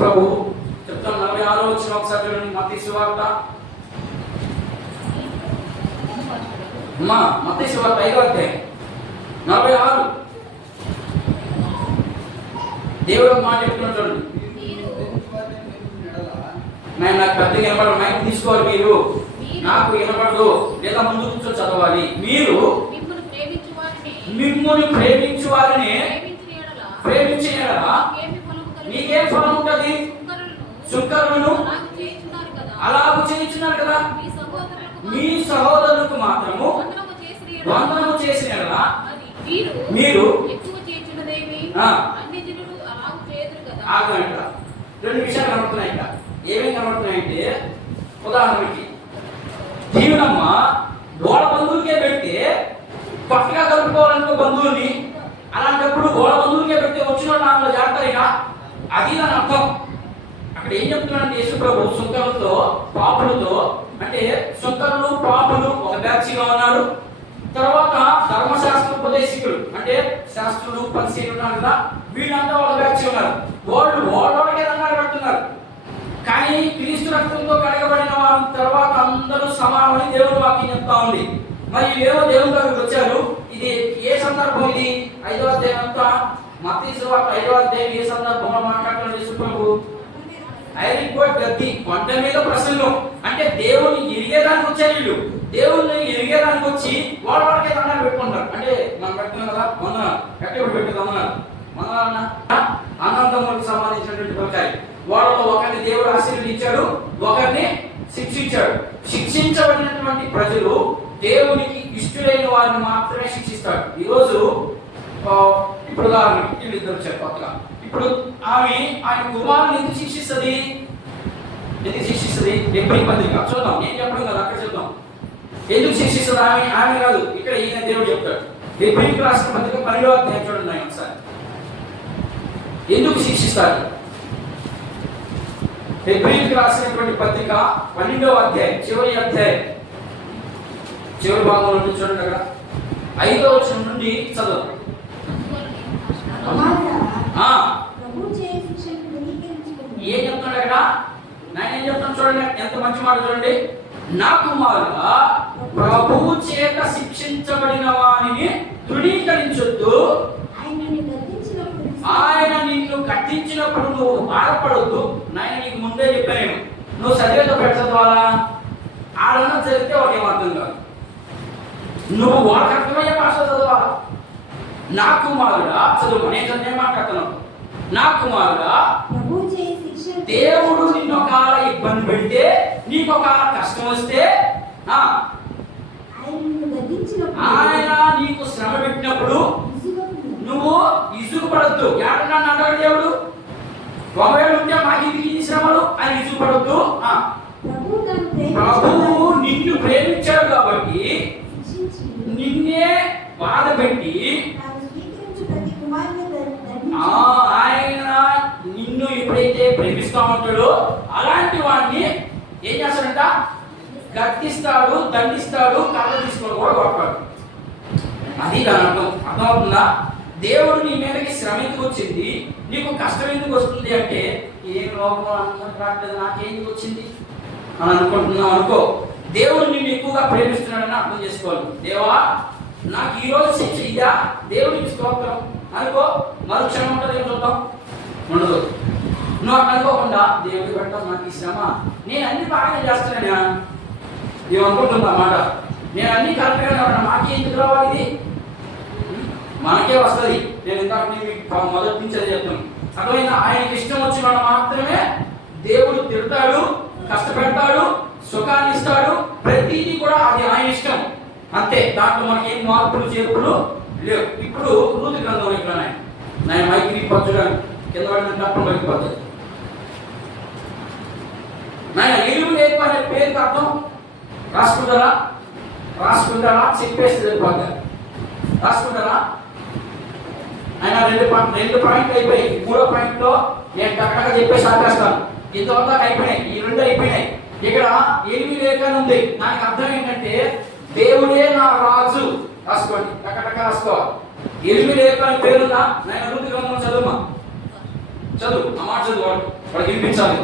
ప్రభు చెప్తాం. 46వ వచనం ఒకసారి చూడండి. మత్తయి సువార్త మత్తయి సువార్త 5వ అధ్యాయం 46. దేవుడు మాట చెప్తున్నాడు చూడండి. నేను నాకు పెద్దగా వినపడదు, మైక్ తీసుకోవాలి మీరు, నాకు వినపడదు, లేదా ముందు కూర్చొని చదవాలి. మీరు మిమ్మల్ని ప్రేమించు వారిని ప్రేమించిన యెడల మీకేం ఫలం ఉంటుంది? సుంకరులను అలాగూ చేయించున్నారు కదా. మీ సహోదరులకు మాత్రము వందనము చేసిన యెడల మీరు ఆగండి. రెండు విషయాలు కనబడుతున్నాయి ఇక్కడ. ఏమేమి కనబడుతున్నాయంటే, ఉదాహరణకి జీవనమ్మ వాళ్ళ బంధువులకే పెడితే కొత్తగా కలుపుకోవాలనుకో బంధువుల్ని, అలాంటప్పుడు వాళ్ళ బంధువులకే పెడితే వచ్చిన నాలో జాగ్రత్తగా అది అని అర్థం. అక్కడ ఏం చెప్తున్నాడంటే యేసు ప్రభు సుంకరులతో పాపులతో, అంటే సుంకరులు పాపులు ఒక బ్యాచ్గా ఉన్నారు. తర్వాత ధర్మశాస్త్ర ఉపదేశకులు అంటే శాస్త్రులు పరిశీలన ఉన్నారు కదా, వీళ్ళంతా ఒక బ్యాచ్ ఉన్నారు. వాళ్ళకే దండాలు పెడుతున్నారు. కానీ క్రీస్తు రక్తంతో కడగబడిన వారి తర్వాత అందరూ సమానమని దేవుని వాక్యం చెప్తా ఉంది. మరి ఏమో దేవుని దగ్గరికి వచ్చారు. ఇది ఏ సందర్భం? ఇది 5వ అధ్యాయం అంతా మత్తయి సువార్త 5వ అధ్యాయం ఏ సందర్భంలో మాట్లాడుతున్నాడు యేసు ప్రభు? గద్ది కొండ మీద ప్రశ్నలు. అంటే దేవుని ఎరిగేదానికి వచ్చారు వీళ్ళు. దేవుని ఎరిగేదానికి వచ్చి వాళ్ళకే దండాలు పెట్టుకుంటారు. అంటే మనం పెడుతున్నాం కదా, మన ఎక్కడ పెట్టుకుందామన్నా మన అనంతములకు సంబంధించినటువంటి ప్రకారం వాళ్ళలో ఒకరిని దేవుడు ఆశీర్వదించాడు, ఒకరిని శిక్షించాడు. శిక్షించబడినటువంటి ప్రజలు దేవునికి ఇష్టలైన వారిని మాత్రమే శిక్షిస్తాడు. ఈరోజు ఇప్పుడు ఉదాహరణకి వీళ్ళిద్దరు వచ్చారు కొత్తగా. ఇప్పుడు ఆయన కుమారుని ఎందుకు శిక్షిస్తుంది? ఎప్పటి పత్రిక చూద్దాం. నేను చెప్పడం కదా, అక్కడ చూద్దాం. ఎందుకు శిక్షిస్తుంది ఆమె కాదు, ఇక్కడ ఈయన దేవుడు చెప్తాడు. ఎప్పటికి రాసిన పత్రిక 12వ అధ్యాయం చూడండి ఒకసారి. ఎందుకు శిక్షిస్తారు? హెబ్రీయులకు రాసినటువంటి పత్రిక 12వ అధ్యాయం చివరి అధ్యాయం చివరి భాగంలో నుండి చూడండి. అక్కడ 5వ వచనం నుండి చదువు. ఏం చెప్తున్నాడు అక్కడ? నేను ఏం చెప్తాను చూడండి, ఎంత మంచి మాట చూడండి. నా కుమారుడా, ప్రభువు చేత శిక్షించబడిన వానిని తృణీకరించొద్దు. ఆయన నిన్ను కట్టించినప్పుడు నువ్వు బాధపడొద్దు. నేను నీకు ముందే చెప్పాను, నువ్వు చదివేతో పెట్టాలా ఆడన్నా చదివితే వాడు ఏమర్థం కాదు. నువ్వు వాళ్ళకి అర్థమయ్యే భాష చదవాలా. నా కుమారుడా, చదువు. నేను మాట్లాడుతున్నాను. నా కుమారుడా, దేవుడు నిన్ను ఒక ఇబ్బంది పెడితే, నీకు ఒక కష్టం వస్తే, ఆయన నీకు శ్రమ పెట్టినప్పుడు నువ్వు ఇసుగుపడద్దు. ఏడన్నా అన్నాడు దేవుడు, ఒకవేళ ఉంటే మాకు ఇది శ్రమలు అని ఇసుగుపడద్దు. ప్రభువు నిన్ను ప్రేమించాడు కాబట్టి నిన్నే బాధ పెట్టి ఆయన నిన్ను ఎప్పుడైతే ప్రేమిస్తా ఉంటాడో అలాంటి వాడిని ఏం చేస్తాడంట? గద్దిస్తాడు, దండిస్తాడు, కళ్ళ తీసుకొని కూడా కొడతాడు. అది దాని అర్థం. అర్థమవుతుందా? దేవుడు నీ మీదకి శ్రమ ఎందుకు వచ్చింది, నీకు కష్టం ఎందుకు వస్తుంది అంటే, ఏం లోపం రావట్లేదు, నాకేందుకు వచ్చింది అని అనుకుంటున్నావు అనుకో. దేవుడు నిన్ను ఎక్కువగా ప్రేమిస్తున్నాడని అర్థం చేసుకోవాలి. దేవా, నాకు ఈరోజు శిక్ష ఇదా, దేవుడికి స్తోత్రం అనుకో. మరుక్షణం ఉంటుంది, ఏం చూద్దాం ఉండదు. నువ్వు అట్లా అనుకోకుండా దేవుడికి పెట్టడం నాకు ఈ శ్రమ, నేను అన్ని బాగానే చేస్తున్నానా నువ్వు అనుకుంటున్నా మాట, నేను అన్ని కరెక్ట్గానే ఉన్నా, మాకే ఎందుకు రావాలి ఇది, మనకే వస్తుంది. నేను ఇందాక మీకు మొదటి నుంచి అది చెప్తాను. అర్థమైనా? ఆయనకి ఇష్టం వచ్చిన వాడు మాత్రమే దేవుడు తిడతాడు, కష్టపెడతాడు, సుఖాన్ని ఇస్తాడు. ప్రతిదీ కూడా అది ఆయన ఇష్టం అంతే. దాంట్లో మనకి ఏం మార్పులు చేర్పులు లేవు. ఇప్పుడు రూతు గ్రంథం ఇక్కడ నేను మైకి పచ్చడానికి కింద పడిన తప్పని మైకి పచ్చదు. నాయన ఎరువు లేదు అనే పేరుకి అర్థం రాసుకుంటారా చెప్పేసి తెలిపాలి. రాసుకుంటారా? ఆయన రెండు పాయింట్లు అయిపోయి, మూడో పాయింట్లో నేను కరెక్ట్గా చెప్పేసి ఆపేస్తాను. ఇంతవరకు అయిపోయినాయి, ఈ రెండు అయిపోయినాయి. ఇక్కడ ఏమి లేఖనం ఉంది. దానికి అర్థం ఏంటంటే దేవుడే నా రాజు. రాసుకోండి, టక్కటక్క రాసుకోవాలి. ఎనిమిది లేఖనం పేరుందా? నేను రూతు గ్రంథం చదువు ఆ మాట చదువు వాడికి వినిపించాలి.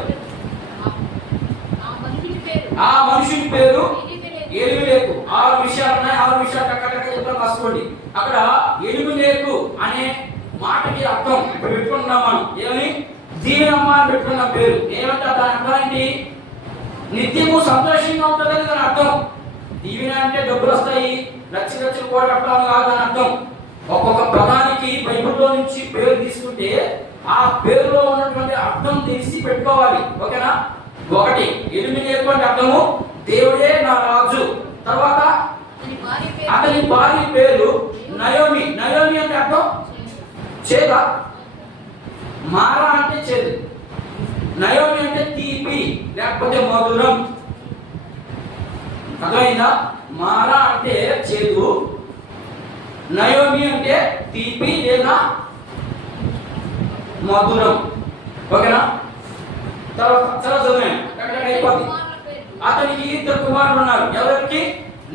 ఆ మనుషుని పేరు ఎలిమెలెకు. 6 విషయాలు ఉన్నాయి. 6 విషయాలు టక్కటక్క చెప్తాను, రాసుకోండి. అక్కడ ఎలిమెలెకు అనే మాటకి అర్థం ఇప్పుడు పెట్టుకుంటున్నాం మనం. ఏమని? దీవెనమ్మ అని పెట్టుకున్న పేరు. ఏమంటే దాని అర్థం ఏంటి? నిత్యము సంతోషంగా ఉంటుందని దాని అర్థం. దీవెన అంటే డబ్బులు వస్తాయి, లక్షలు కూడా కట్టడం కాదు అని అర్థం. ఒక్కొక్క పదానికి బైబిల్లో నుంచి పేరు తీసుకుంటే ఆ పేరులో ఉన్నటువంటి అర్థం తెలిసి పెట్టుకోవాలి. ఓకేనా? ఒకటి ఎలిమెలెకు అంటే అర్థము దేవుడే నా రాజు. తర్వాత అతని భార్య పేరు నయోమి. నయోమి అంటే అర్థం చేద. మారా అంటే చేదు. నయోమి అంటే తీపి లేకపోతే మధురం. అర్థమైందా? మారా అంటే చేదు, నయోమి అంటే తీపి లేదా మధురం. ఓకేనా? తర్వాత చదవండి. అతనికి 2 కుమారులు ఉన్నారు. ఎవరికి?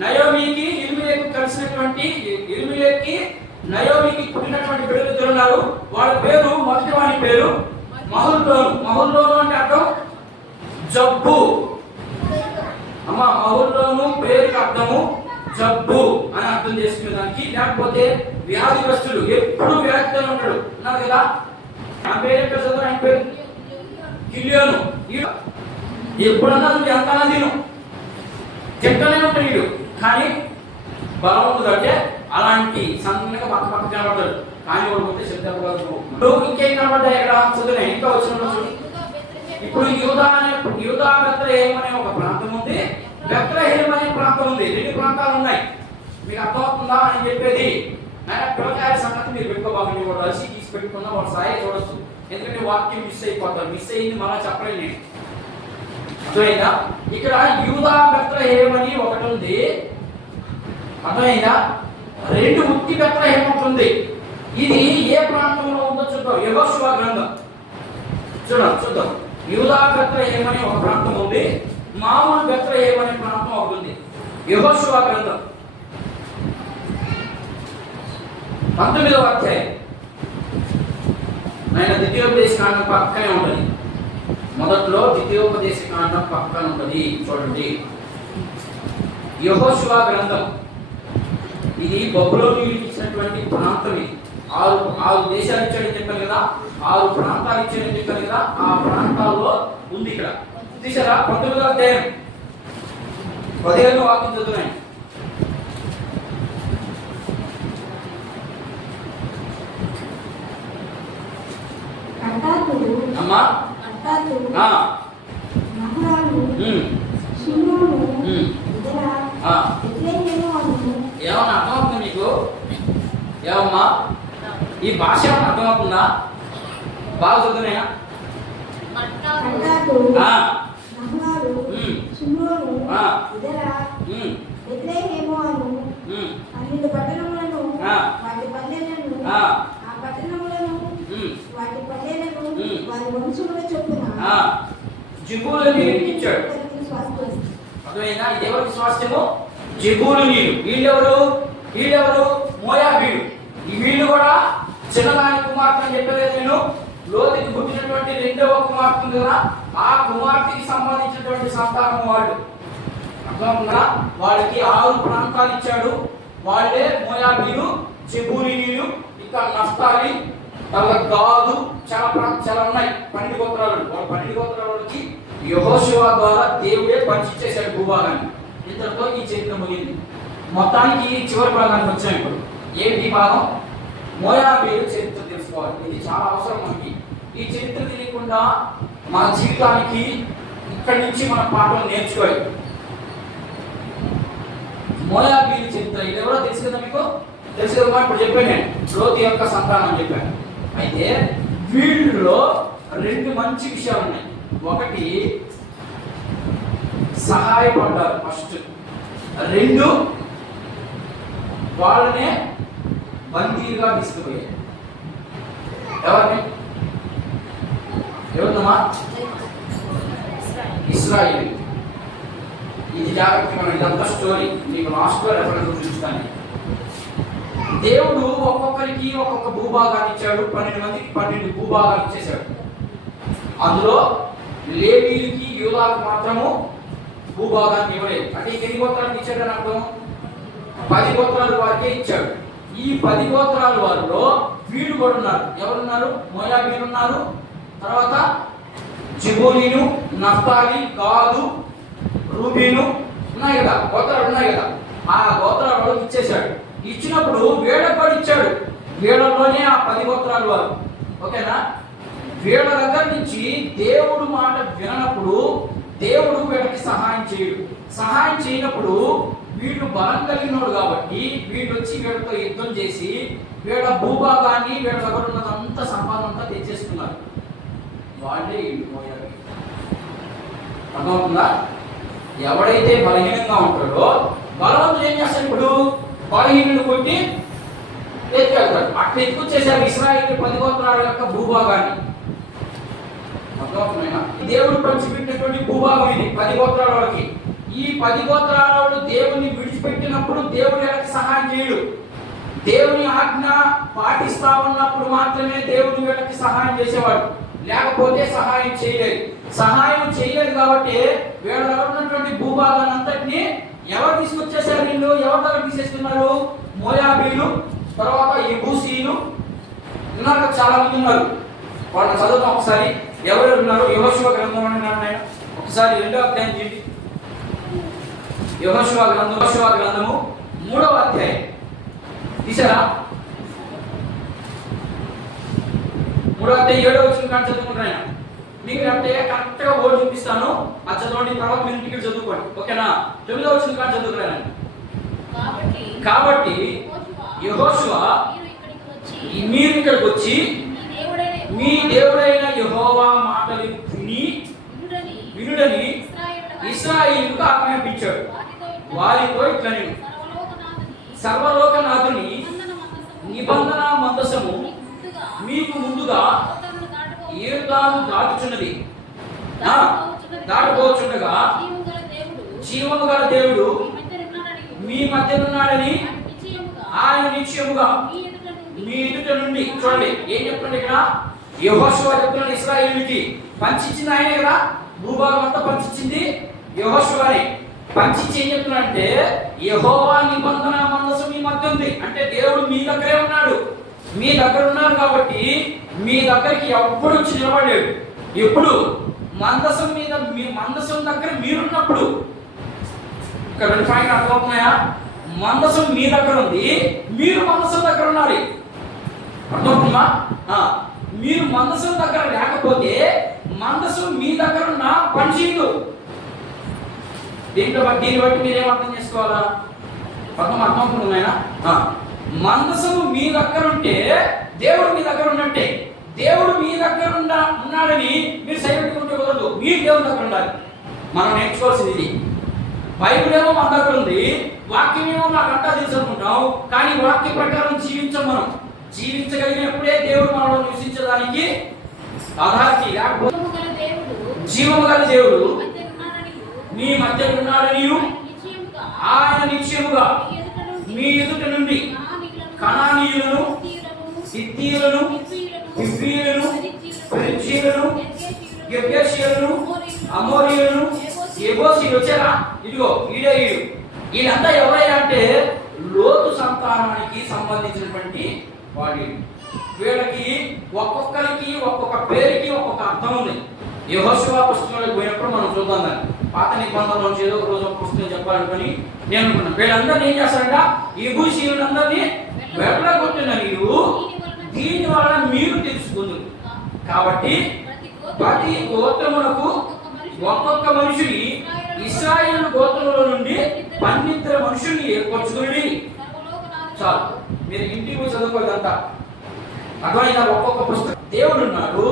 నయోమికి ఎలిమెలెకు కలిసినటువంటి ఎలిమెలెకుకి నయోమికి పుట్టినటువంటి బిడ్డలు 2 ఉన్నారు. వాళ్ళ పేరు మొదటి వాని పేరు మహుల్లోను. మహుల్లోను అంటే అర్థం జబ్బు. అమ్మ మహుల్లోను పేరుకి అర్థము జబ్బు అని అర్థం చేసుకునే దానికి, లేకపోతే వ్యాధిగ్రస్తుడు, ఎప్పుడు వ్యాధితో ఉంటాడు అన్నారు కదా. ఆ పేరు చదువు. ఆయన పేరు గిలియోను. ఎప్పుడన్నా ఎంత తిను తింటనే ఉంటాడు, కానీ బలం ఉంటుందంటే అలాంటి సన్నగా పక్క కనబడతాడు. కానీ వాడు పోతే శబ్దం ఇంకేం కనబడ్డాయి అక్కడ చదువునే ఇంకా వచ్చిన. ఇప్పుడు యూదా బెత్లెహేము అనే ఒక ప్రాంతం ఉంది, బెత్లెహేము అనే ప్రాంతం ఉంది. 2 ప్రాంతాలు ఉన్నాయి. మీకు అర్థమవుతుందా అని చెప్పేది. పిల్లకాయల సంగతి మీరు పెట్టుకోబాకండి. వాడు అలసి తీసి పెట్టుకున్నా వాడు సాయి చూడొచ్చు. ఎందుకంటే వాక్యం మిస్ అయిపోతారు. మిస్ అయింది మళ్ళా చెప్పలేదు నేను. అర్థమైందా? ఇక్కడ యూదా బెత్లెహేము అని ఒకటి ఉంది. అర్థమైందా? 2 ఉత్తి బెత్లెహేము ఉంటుంది. ఇది ఏ ప్రాంతంలో ఉందో చూద్దాం. యెహోషువ గ్రంథం చూద్దాం. యూదా బెత్లెహేము అని ఒక ప్రాంతం ఉంది, మామూలు బెత్లెహేము అనే ప్రాంతం ఒకటి ఉంది. యెహోషువ గ్రంథం 19వ అధ్యాయం. ఆయన ద్వితీయోపదేశ కాండం పక్కనే ఉంటుంది. మొదట్లో ద్వితీయోపదేశ కాండం పక్కన ఉంటుంది. చూడండి, యెహోషువ గ్రంథం. ఇది బబులోనీయులకు ఇచ్చినటువంటి ప్రాంతం. ఇది 6 దేశాలు ఇచ్చాడని చెప్పాను కదా, 6 ప్రాంతాలు ఇచ్చాడని చెప్పాను కదా. ఆ ప్రాంతాల్లో ఉంది. ఇక్కడ చూసారా? 19వ అధ్యాయం 15వ వాక్యం చదువుతున్నాయి. అమ్మా ఏమన్నా అర్థమవుతుంది మీకు? ఏమమ్మా ఈ భాష ఏమన్నా అర్థమవుతుందా? బాగా చదువుతున్నాయా? జెబూలూనీయులకు ఇచ్చాడు. అర్థమైందా? ఇది ఎవరికి స్వాస్థ్యము? జెబూలూనీయులు. వీళ్ళెవరు? మోయాబీయులు. ఈ వీళ్ళు కూడా చిన్నదాని కుమార్తె అని చెప్పలేదు నేను. లోతుకి పుట్టినటువంటి 2వ కుమార్తె కదా, ఆ కుమార్తెకి సంబంధించినటువంటి సంతానం వాళ్ళు. అర్థమవుతుందా? వాళ్ళకి 6 ప్రాంతాలు ఇచ్చాడు. వాళ్ళే మోయాబీయులు, జెబూలూనీయులు, ఇంకా నఫ్తాలి, తర్వాత గాదు, చాలా ఉన్నాయి. 12 గోత్రాలు. వాళ్ళ 12 గోత్రాలకి యెహోషువ ద్వారా దేవుడే పంచిచ్చేశాడు భూభాగాన్ని. ఇంతటితో ఈ చరిత్ర ముగింది. మొత్తానికి చివరి భాగానికి వచ్చాం. ఇప్పుడు ఏంటి భాగం? మోయాబీయుల చరిత్ర తెలుసుకోవాలి. ఇది చాలా అవసరం మనకి. ఈ చరిత్ర తెలియకుండా మన జీవితానికి ఇక్కడి నుంచి మన పాఠం నేర్చుకోవాలి. మోయాబీయుల చరిత్ర ఇది ఎవరో తెలుసు కదా మీకు? తెలుసు కదా? ఇప్పుడు చెప్పాను నేను, లోతు యొక్క సంతానం అని చెప్పాను. అయితే వీళ్ళలో 2 మంచి విషయాలు ఉన్నాయి. ఒకటి, సహాయపడ్డారు. ఫస్ట్ 2 వాళ్ళనే బందీగా తీసుకుపోయారు. ఎవరినమ్మా? ఇశ్రాయేలు. ఇది జాగ్రత్త. మనం ఇదంతా స్టోరీ మీకు లాస్ట్ లో రెఫరెన్స్ చూపిస్తాను. దేవుడు ఒక్కొక్కరికి ఒక్కొక్క భూభాగాన్ని ఇచ్చాడు. 12 మందికి 12 భూభాగాలు ఇచ్చేశాడు. అందులో లేవీయులకి యూదాకు మాత్రము భూభాగాన్ని ఇవ్వలేదు. అంటే ఎన్ని గోత్రాలకు ఇచ్చాడని అర్థం? 10 గోత్రాల వారికే ఇచ్చాడు. ఈ 10 గోత్రాల వారిలో వీళ్ళు కూడా ఉన్నారు. ఎవరున్నారు? మోయాబీలు ఉన్నారు, తర్వాత జెబూలూను, నఫ్తాలి, గాదు, రూబీను ఉన్నాయి కదా, గోత్రాలు ఉన్నాయి కదా. ఆ గోత్రాల వాళ్ళకి ఇచ్చేశాడు. ఇచ్చినప్పుడు వీళ్ళకి కూడా ఇచ్చాడు. వీళ్ళలోనే ఆ 10 గోత్రాల వారు. ఓకేనా? వీళ్ళ దగ్గర నుంచి దేవుడు మాట వినప్పుడు దేవుడు వీళ్ళకి సహాయం చేయడు. సహాయం చేయనప్పుడు వీళ్ళు బలం కలిగినోడు కాబట్టి వీళ్ళు వచ్చి వీళ్ళతో యుద్ధం చేసి వీళ్ళ భూభాగాన్ని వీళ్ళ దగ్గర ఉన్నదంతా సంపాదన అంతా తెచ్చేస్తున్నారు. వాళ్ళే మోయాబీ. అర్థమవుతుందా? ఎవడైతే బలహీనంగా ఉంటాడో బలవంతుడు ఏం చేస్తాడు? ఇప్పుడు బలహీనుడు కొట్టి ఎత్తుకెళ్తాడు. అట్లా ఎత్తుకొచ్చేసారు ఇశ్రాయేలు 10 గోత్రాల యొక్క భూభాగాన్ని. దేవుడు పంచిపెట్టినటువంటి భూభాగం ఇది 10 గోత్రాల వాళ్ళకి. ఈ 10 గోత్రాల వాళ్ళు దేవుని విడిచిపెట్టినప్పుడు దేవుడు ఎవరికి సహాయం చేయడు. దేవుని ఆజ్ఞ పాటిస్తా ఉన్నప్పుడు మాత్రమే దేవుడు వీళ్ళకి సహాయం చేసేవాడు, లేకపోతే సహాయం చేయలేదు. సహాయం చేయలేదు కాబట్టి వీళ్ళ దగ్గర ఉన్నటువంటి భూభాగాన్ని అంతటినీ ఎవరు తీసుకొచ్చేసారు? వీళ్ళు ఎవరి దగ్గర తీసేస్తున్నారు? మోయాబీలు, తర్వాత యెబూసీలు ఉన్నారు, చాలా మంది ఉన్నారు. వాళ్ళని చదువుతాం ఒకసారి. ఎవరు ఉన్నారు? యెహోషువ గ్రంథం అన్నాడు ఆయన. ఒకసారి 2వ అధ్యాయం చేయండి. యెహోషువ గ్రంథము 3వ అధ్యాయం తీసారా? 3వ అధ్యాయం 7వ వచనం కానీ చదువుకుంటారు ఆయన. మీకు అంటే కరెక్ట్ గా బోర్డు చూపిస్తాను, అది చదవండి. తర్వాత మీరు ఇంటికి చదువుకోండి. ఓకేనా? 9వ వచనం కానీ చదువుకున్నాను. కాబట్టి యెహోషువ మీరు ఇక్కడికి వచ్చి మీ దేవుడైన యెహోవా మాటలు వినుడని ఇశ్రాయేలుకు ఆజ్ఞాపించాడు. వారితో ఇట్లా, నేను సర్వలోకనాథుని నిబంధన మందసము మీకు ముందుగా యోర్దాను దాటుచున్నది, దాటిపోచుండగా జీవము గల దేవుడు మీ మధ్య ఉన్నాడని ఆయన నిశ్చయముగా మీ ఎదుట నుండి. చూడండి ఏం చెప్తుంది ఇక్కడ? యెహోషువ చెప్తున్నాడు ఇశ్రాయేలుకి. పంచించింది ఆయనే కదా, భూభాగం అంతా పంచించింది యెహోషువనే. పంచించి ఏం చెప్తున్నాడంటే యెహోవా నిబంధన మందసం మీ మధ్య ఉంది. అంటే దేవుడు మీ దగ్గరే ఉన్నాడు. మీ దగ్గర ఉన్నారు కాబట్టి మీ దగ్గరికి ఎప్పుడు వచ్చి నిలబడలేడు. ఎప్పుడు మందసం మీద, మీ మందసం దగ్గర మీరున్నప్పుడు. ఇక్కడ 2 పాయింట్లు అర్థమవుతున్నాయా? మందసం మీ దగ్గర ఉంది, మీరు మందసం దగ్గర ఉండాలి. అర్థమవుతుందా? మీరు మందసం దగ్గర లేకపోతే మందసం మీ దగ్గర ఉన్న పని చేయదు. దీన్ని బట్టి మీరేం అర్థం చేసుకోవాలా? అర్థమవుతున్నాయా? మందసము మీ దగ్గర ఉంటే దేవుడు మీ దగ్గర ఉన్నట్టే. దేవుడు మీ దగ్గర ఉన్నాడని మీరు సైలెంట్గా ఉంటే కుదరదు. మీరు దేవుని దగ్గర ఉండాలి. మనం నేర్చుకోవాల్సింది ఇది. బైబిల్ ఏమో మన దగ్గర ఉంది, వాక్యం ఏమో మాకంటా తెలుసు అనుకుంటాం, కానీ వాక్య ప్రకారం జీవించం. మనం జీవించగలిగినప్పుడే దేవుడు మనలో నివసించడానికి అర్హత. లేకపోతే జీవము గల దేవుడు మీ మధ్య ఉన్నాడని ఆయన నిశ్చయముగా మీ ఎదుట నుండి కనానీయులను, సిత్తీయులను, హివ్వీయులను, పెరిజ్జీయులను, గెర్గేషీయులను, అమోరీయులను, యెబూసీయులు వచ్చారా? ఇదిగో ఈడే ఈడు. వీళ్ళంతా ఎవరైనా అంటే లోతు సంతానానికి సంబంధించినటువంటి వాడి. వీళ్ళకి ఒక్కొక్కరికి ఒక్కొక్క పేరుకి ఒక్కొక్క అర్థం ఉంది. యెహోషువ పుస్తకంలోకి పోయినప్పుడు మనం చూద్దాం దాన్ని. పాత నిబంధనలో నుంచి ఏదో ఒక రోజు ఒక పుస్తకం చెప్పాలనుకొని నేను అనుకున్నాను. వీళ్ళందరినీ ఏం చేస్తారంట? యెబూసీయులందరినీ వెళ్ళగొట్టిన నీవు దీని వల్ల మీరు తెలుసుకుందురు. కాబట్టి ప్రతి గోత్రమునకు ఒక్కొక్క మనుషుని ఇశ్రాయేలు గోత్రముల నుండి 12 మనుషుల్ని ఏర్పరచుకుని. చాలు, మీరు ఇంటికి చదువుకోదంతా అర్థమైనా? ఒక్కొక్క పుస్తకం. దేవుడు ఉన్నాడు.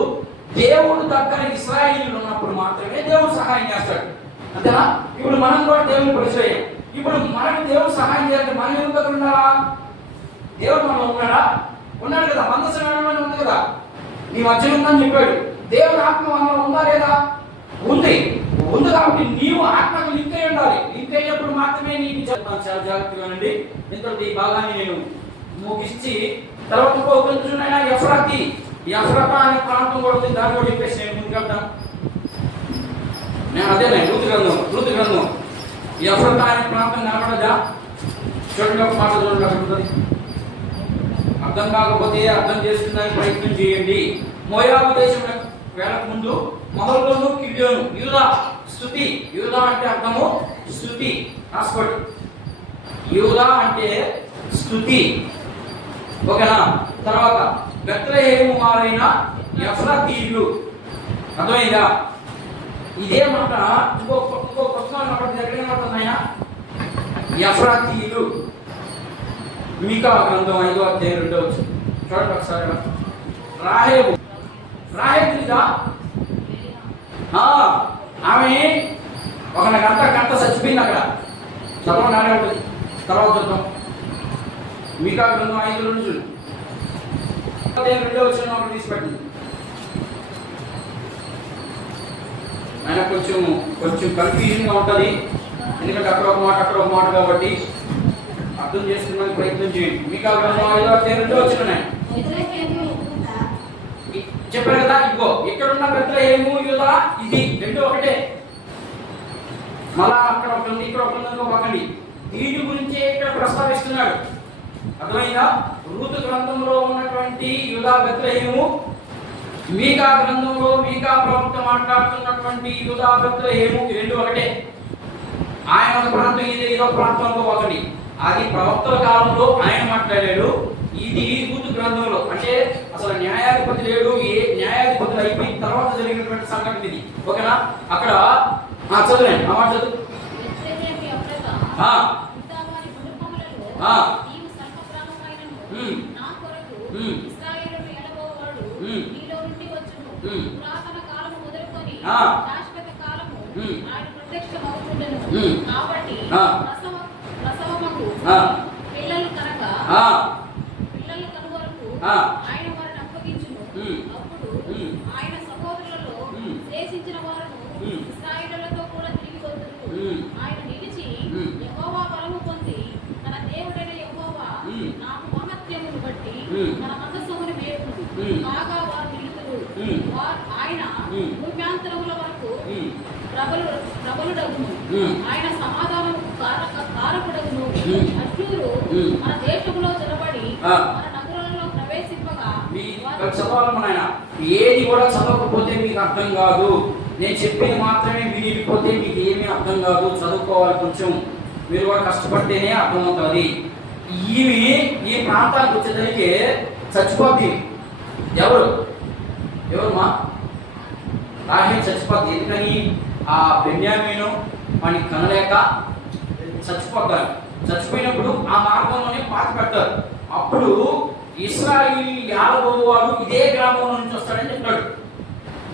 దేవుడు దగ్గర ఇశ్రాయేలు ఉన్నప్పుడు మాత్రమే దేవుడు సహాయం చేస్తాడు. అంతేనా? ఇప్పుడు మనం కూడా దేవుని పరిచయం. ఇప్పుడు మనకి దేవుడు సహాయం చేయాలంటే మనం ఎందుకు దగ్గర ఉన్నారా? దేవుడు మనలో ఉన్నాడా? ఉన్నాడు కదా. మందసం వెళ్ళమని ఉంది కదా, నీ మధ్య ఉందని చెప్పాడు. దేవుడు ఆత్మ మనలో ఉందా లేదా? ఉంది. కాబట్టి నీవు ఆత్మకు లింక్ అయి ఉండాలి. లింక్ అయినప్పుడు మాత్రమే నీకు చెప్తాను. చాలా జాగ్రత్తగా ఉండండి. ఇంతటి ఈ భాగాన్ని నేను ముగిసి తర్వాత ఎఫ్రాతి ఈ ఎఫ్రాతా అనే ప్రాంతం కూడా ఉంది, దాన్ని కూడా చెప్పేసి నేను ముందుకు వెళ్తాను. నేను అదేనే రూతు గ్రంథం ఈ ఎఫ్రాతా అనే ప్రాంతం కనబడదా? చూడండి, ఒక మాట చూడండి, అక్కడ ఉంటుంది. అర్థం కాకపోతే అర్థం చేసుకునే ప్రయత్నం చేయండి. మోయాబు దేశం వేళకు ముందు మొదలులోను కిల్యోను యూదా స్తుతి. యూదా అంటే అర్థము స్తుతి. రాసుకోండి, యూదా అంటే స్తుతి. ఓకేనా? తర్వాత బెత్లెహేము వారైన ఎఫ్రాతీయులు. అర్థమైందా? ఇదే మాట ఇంకో పుస్తకం ఎక్కడ మాట్లాడుతున్నాయా? ఎఫ్రాతీయులు. మీకా గ్రంథం 5వ అధ్యాయం 2వ వచనం చూడండి ఒకసారి. రాహేబు తెలీదా? ఆమె ఒక గంట చచ్చిపోయింది అక్కడ. చదవండి, నానే ఉంటుంది. తర్వాత చూద్దాం. మీకా గ్రంథం 5:2 2వ వచనం ఒకటి తీసిపెట్టింది. ఆయన కొంచెం కన్ఫ్యూజన్గా ఉంటుంది, ఎందుకంటే అక్కడ ఒక మాట కాబట్టి అర్థం చేసుకునే ప్రయత్నం చేయండి. మీకా గ్రంథం 5వ అధ్యాయం 2వ వచనం చెప్పారు కదా. ఇదిగో ఇక్కడున్న బెత్లెహేము యూదా ఇది రెండు ఒకటే. మళ్ళా అక్కడ ఒక ఇక్కడ ఒక పక్కండి. దీని గురించే ఇక్కడ ప్రస్తావిస్తున్నాడు. అర్థమైందా? రూతు గ్రంథంలో ఉన్నటువంటి యూదా బెత్లెహేము, మీకా గ్రంథంలో మీకా ప్రవక్త మాట్లాడుతున్నటువంటి యూదా బెత్లెహేము రెండు ఒకటే. ఆయన ఒక ప్రాంతం, ఇది ఏదో ప్రాంతంలో ఒకటి. అది ప్రవక్తల కాలంలో ఆయన మాట్లాడాడు. ఇది రూతు గ్రంథంలో, అంటే అసలు న్యాయాధిపతి లేడు, ఏ న్యాయాధిపతులు అయిపోయిన తర్వాత జరిగినటువంటి సంఘటన ఇది. ఓకేనా? అక్కడ చదువులేండి, ఆ మాట చదువు. ఆయన వారిని అప్పగించును. అప్పుడు ఆయన సహోదరులలో శేషించిన వారు ఇశ్రాయేలుతో కూడా తిరిగి వదులు. ఆయన నిలిచి యెహోవా బలము పొంది తన దేవుడైన యెహోవా నాకు మహత్యమును బట్టి తన మనస్సును మేలుకుంది. కాగా వారు నిలుతురు. ఆయన భూమ్యాంతరముల వరకు ప్రబలుడగును. ఆయన సమాధానము కారకుడగును. అశ్షూరు మన దేశంలో జరబడి మన నగరాలలో ప్రవేశింపగా. ఏది కూడా చదవకపోతే మీకు అర్థం కాదు. నేను చెప్పింది మాత్రమే వినిపోతే మీకు ఏమీ అర్థం కాదు. చదువుకోవాలి, కొంచెం మీరు కూడా కష్టపడితేనే అర్థమవుతుంది. ఈ ప్రాంతానికి వచ్చేసరికి చచ్చిపోద్ది. ఎవరుమా రాహేల్ చచ్చిపోద్ది. ఎందుకని? ఆ బెన్యామీను వాడిని కనలేక చచ్చిపోతారు. చచ్చిపోయినప్పుడు ఆ మార్గంలోనే పాతి పెడతారు. అప్పుడు ఇశ్రాయేలు యాలబోవాడు ఇదే గ్రామం నుంచి వస్తాడని చెప్తాడు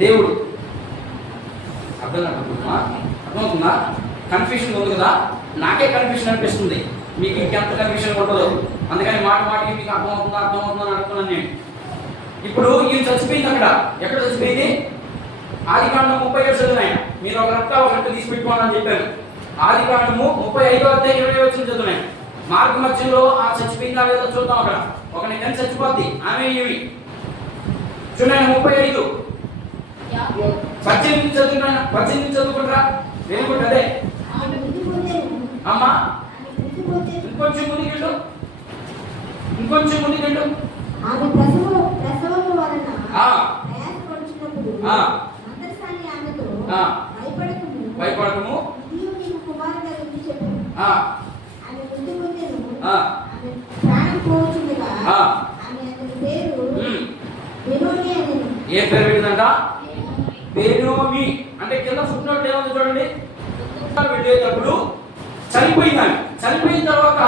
దేవుడు. అర్థమవుతుందా? కన్ఫ్యూషన్ ఉంది కదా? నాకే కన్ఫ్యూషన్ అనిపిస్తుంది, మీకు ఇంకెంత కన్ఫ్యూషన్ ఉంటుందో. అందుకని మాటికి మీకు అర్థమవుతుందా అని అడుగుతున్నాను నేను. ఇప్పుడు ఈయన చచ్చిపోయింది. అక్కడ ఎక్కడ చచ్చిపోయింది? ఆదికాండం 37 చదువునాయన. మీరు ఒక గంట తీసి పెట్టుకోవాలని చెప్పాను. ఆదికాండము 35వ అధ్యాయం 20వ వచనం చదువునాయన. మార్గ మధ్యలో ఆ చచ్చిపోయిందా లేదో చూద్దాం. అక్కడ ఒక నెల చచ్చిపోద్ది ఆమె. ఇవి చూడండి 35 18 చదువుకున్నా. 18 చదువుకుంటారా? వేరుకుంటే అదే అమ్మా. ఇంకొంచెం ముందుకెళ్ళు. భయపడకము. ఏ పేరు పెట్టిందంట? బెనోమి. అంటే కింద ఫుట్ నోట్ ఏముంది చూడండి. వెళ్ళేటప్పుడు చనిపోయిందని. చనిపోయిన తర్వాత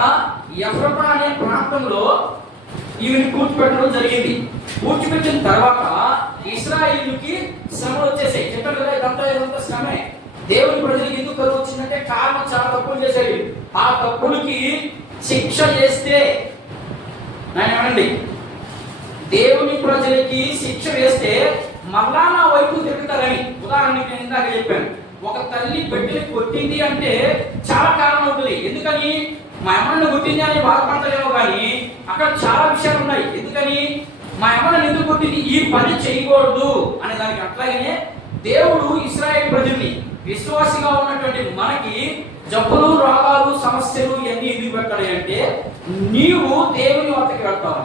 ఎఫ్రాతా అనే ప్రాంతంలో ఈవిని పూడ్చిపెట్టడం జరిగింది. పూడ్చిపెట్టిన తర్వాత ఇశ్రాయేలుకి శ్రమలు వచ్చేసాయి. చెప్పారు కదా, ఇదంతా శ్రమే. దేవుని ప్రజలకు ఎందుకు కరువు వచ్చిందంటే కారణం చాలా తప్పులు చేశాడు. ఆ తప్పులకి శిక్ష చేస్తే ఏమండి, దేవుని ప్రజలకి శిక్ష వేస్తే మళ్ళా నా వైపు తిరుగుతారని. ఉదాహరణకి నేను ఇందాక చెప్పాను, ఒక తల్లి బిడ్డని కొట్టింది అంటే చాలా కారణం ఉంటుంది. ఎందుకని? మా అమ్మని కొట్టింది అని బాధపడతారేమో కానీ అక్కడ చాలా విషయాలు ఉన్నాయి. ఎందుకని? మా అమ్మని ఎందుకు కొట్టింది, ఈ పని చేయకూడదు అనే దానికి. అట్లాగనే దేవుడు ఇశ్రాయేలు ప్రజల్ని, విశ్వాసిగా ఉన్నటువంటి మనకి జబ్బులు, రోగాలు, సమస్యలు ఇవన్నీ ఎందుకు పెట్టాలి అంటే, నీవు దేవుని వద్దకు వెళ్తావు.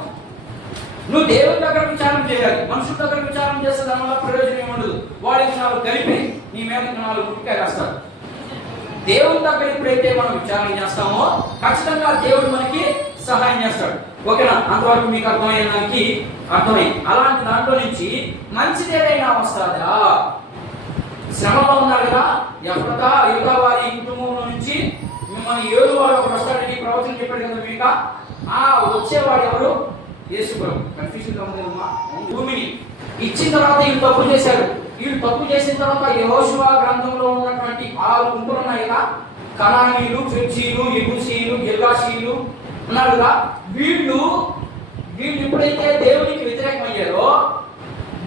నువ్వు దేవుని దగ్గర విచారం చేయాలి. మనుషుల దగ్గర విచారం చేస్తే దానివల్ల ప్రయోజనం ఉండదు. వాడికి నాలుగు కలిపి నీ మీద నాలుగు ముట్టికాయ వేస్తాడు. దేవుని దగ్గర ఎప్పుడైతే మనం విచారణ చేస్తామో ఖచ్చితంగా దేవుడు మనకి సహాయం చేస్తాడు. ఓకేనా? అంతవరకు మీకు అర్థమైంది. అలాంటి దాంట్లో నుంచి మంచిదేదైనా వస్తుందా? శ్రమలో ఉన్నారు కదా, ఎప్పుడతా యుగా వారి కుటుంబంలో నుంచి మిమ్మల్ని 7 వాడు ఒకరు వస్తాడని ప్రవచనం చెప్పాడు కదా మీకు. వచ్చేవాడు ఎవరు? యేసు ప్రభు. కన్ఫ్యూజన్ ఉందమ్మా. భూమిని ఇచ్చిన తర్వాత వీళ్ళు తప్పు చేశారు. వీళ్ళు తప్పు చేసిన తర్వాత యెహోషువ గ్రంథంలో ఉన్నటువంటి 6 గుంపులు ఉన్నాయి కదా, కనానీయులు, ఫెర్జీలు, యెబూసీయులు, గిర్గాషీయులు ఉన్నారు కదా. వీళ్ళు ఎప్పుడైతే దేవునికి వ్యతిరేకమయ్యారో,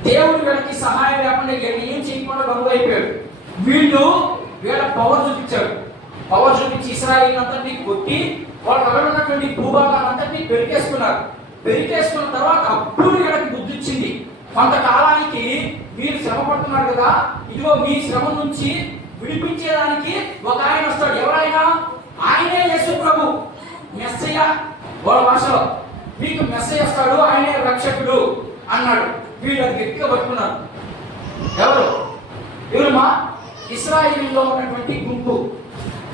దేవుడు వీళ్ళకి సహాయం లేకుండా ఏం చేయకుండా గమ్ములైపోయాడు. వీళ్ళ పవర్ చూపించాడు. పవర్ చూపించి ఇశ్రాయేలు అంతటినీ కొట్టి వాళ్ళ దగ్గర ఉన్నటువంటి భూభాగాన్ని అంతటినీ పెరికేసుకున్న తర్వాత అప్పుడు వీళ్ళకి బుద్ధి వచ్చింది. కొంతకాలానికి మీరు శ్రమ పడుతున్నారు కదా, ఇదిగో మీ శ్రమ నుంచి విడిపించేదానికి ఒక ఆయన వస్తాడు. ఎవరైనా? ఆయనే యేసు ప్రభు, మెస్సయ్య. వాళ్ళ భాషలో మీకు మెస్సయ్య వస్తాడు, ఆయనే రక్షకుడు అన్నాడు. వీళ్ళు అది గట్టిగా పట్టుకున్నారు. ఎవరమ్మా? ఇశ్రాయేలులో ఉన్నటువంటి గుంపు.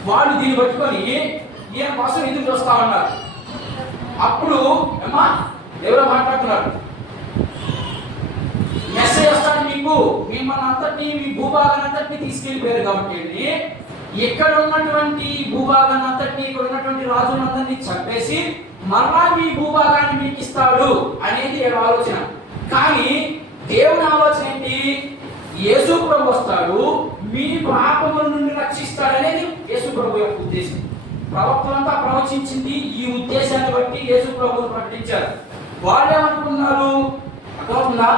వాళ్ళు దీన్ని పట్టుకొని ఈయన కోసం ఎదురు చూస్తా ఉన్నారు. అప్పుడు అమ్మా ఎవరో మాట్లాడుతున్నారు, మెస్సయ్య వస్తాడు, మీకు మిమ్మల్ని అంతటినీ, మీ భూభాగాన్ని అంతటినీ తీసుకెళ్ళిపోయారు కాబట్టి ఇక్కడ ఉన్నటువంటి భూభాగాన్ని అంతటినీ, ఇక్కడ ఉన్నటువంటి రాజులందరినీ చంపేసి మరలా మీ భూభాగాన్ని మీకు ఇస్తాడు అనేది ఆలోచన. కానీ దేవుని ఆలోచన ఏంటి? యేసు ప్రభు వస్తాడు, మీ పాపముల నుండి రక్షిస్తాడు అనేది యేసు ప్రభు యొక్క ఉద్దేశం. ప్రవక్తలంతా ప్రవచించింది ఈ ఉద్దేశాన్ని బట్టి యేసు ప్రభువును ప్రకటించారు. వాళ్ళు ఏమనుకున్నారు? అర్థమవుతుందా?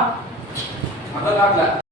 అర్థం కావట్లేదు.